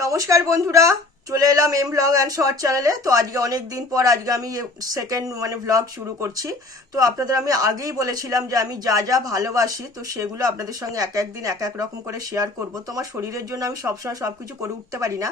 নমস্কার বন্ধুরা। চলে এলাম এম ব্লগ অ্যান্ড শর্ট চ্যানেলে তো আজকে অনেক দিন পর আজকে আমি সেকেন্ড মানে ভ্লগ শুরু করছি। তো আপনাদের আমি আগেই বলেছিলাম যে আমি যা যা ভালোবাসি, তো সেগুলো আপনাদের সঙ্গে এক এক দিন এক এক রকম করে শেয়ার করব। তো আমার শরীরের জন্য আমি সবসময় সব কিছু করে উঠতে পারি না।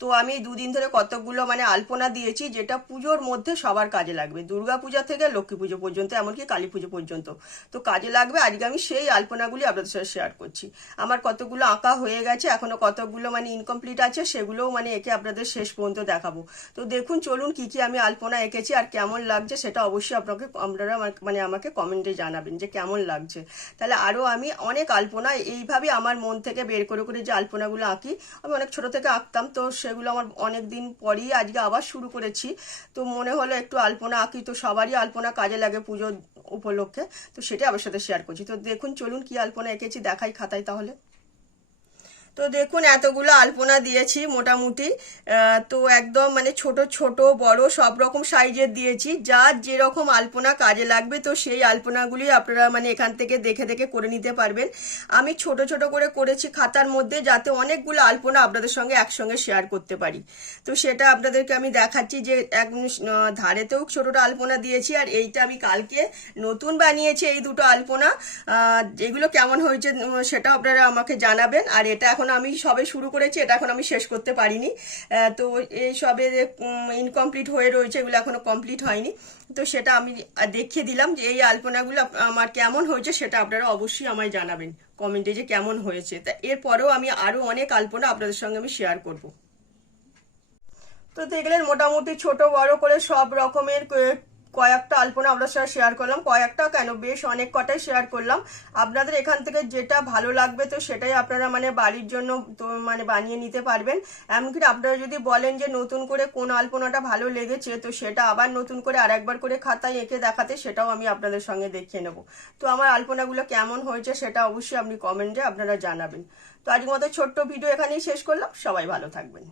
তো আমি দুদিন ধরে কতগুলো মানে আলপনা দিয়েছি, যেটা পুজোর মধ্যে সবার কাজে লাগবে। দুর্গা পূজা থেকে লক্ষ্মী পুজো পর্যন্ত, এমনকি কালী পুজো পর্যন্ত। তো কাজে লাগবে, আজকে আমি সেই আলপনাগুলি আপনাদের সাথে শেয়ার করছি। আমার কতগুলো আঁকা হয়ে গেছে এখনও কতগুলো মানে ইনকমপ্লিট আছে, সেগুলোও মানে একে আপনাদের শেষ পর্যন্ত দেখাবো। তো দেখুন, চলুন কি কি আমি আলপনা এঁকেছি আর কেমন লাগছে সেটা অবশ্যই আপনাকে আপনারা মানে আমাকে কমেন্টে জানাবেন যে কেমন লাগছে। তাহলে আরও আমি অনেক আলপনা এইভাবে আমার মন থেকে বের করে করে যে আলপনাগুলো আঁকি, আমি অনেক ছোট থেকে আঁকতাম, তো সেগুলো আমার অনেক দিন পরেই আজকে আবার শুরু করেছি। তো মনে হলো একটু আলপনা আঁকি, তো সবারই আলপনা কাজে লাগে পুজো উপলক্ষে, তো সেটা আমার সাথে শেয়ার করছি। তো দেখুন, চলুন কি আলপনা এঁকেছি, দেখাই খাতায় তাহলে। তো দেখুন, এতগুলো আলপনা দিয়েছি মোটামুটি। তো একদম মানে ছোট ছোট, বড় সব রকম সাইজের দিয়েছি। যার যেরকম আলপনা কাজে লাগবে, তো সেই আলপনাগুলি আপনারা মানে এখান থেকে দেখে দেখে করে নিতে পারবেন। আমি ছোট ছোট করে করেছি খাতার মধ্যে, যাতে অনেকগুলো আলপনা আপনাদের সঙ্গে একসঙ্গে শেয়ার করতে পারি। তো সেটা আপনাদেরকে আমি দেখাচ্ছি যে এক ধারেতেও ছোটটা আলপনা দিয়েছি, আর এইটা আমি কালকে নতুন বানিয়েছি এই দুটো আলপনা। এগুলো কেমন হয়েছে সেটা আপনারা আমাকে জানাবেন। আর এটা এখন আমি সবে শুরু করেছি, এটা এখন আমি শেষ করতে পারিনি। তো এই সবে ইনকমপ্লিট হয়ে রয়েছে, এগুলো এখনও কমপ্লিট হয়নি। তো সেটা আমি দেখিয়ে দিলাম যে এই আলপনাগুলো আমার কেমন হয়েছে সেটা আপনারা অবশ্যই আমায় জানাবেন কমেন্টে যে কেমন হয়েছে। তা এরপরেও আমি আরও অনেক আলপনা আপনাদের সঙ্গে আমি শেয়ার করব। তো দেখলেন মোটামুটি ছোট বড় করে সব রকমের কয়েকটা আলপনা আপনার সাথে শেয়ার করলাম, কয়েকটা কেন? বেশ অনেক কটাই শেয়ার করলাম। আপনাদের এখান থেকে যেটা ভালো লাগবে তো সেটাই আপনারা মানে বাড়ির জন্য তো মানে বানিয়ে নিতে পারবেন। এমনকি আপনারা যদি বলেন যে নতুন করে কোন আলপনাটা ভালো লেগেছে, তো সেটা আবার নতুন করে আরেকবার করে খাতায় এঁকে দেখাতে সেটাও আমি আপনাদের সঙ্গে দেখিয়ে নেব। তো আমার আলপনাগুলো কেমন হয়েছে সেটা অবশ্যই আপনি কমেন্টে আপনারা জানাবেন। তো আজকের মতো ছোট্ট ভিডিও এখানেই শেষ করলাম। সবাই ভালো থাকবেন।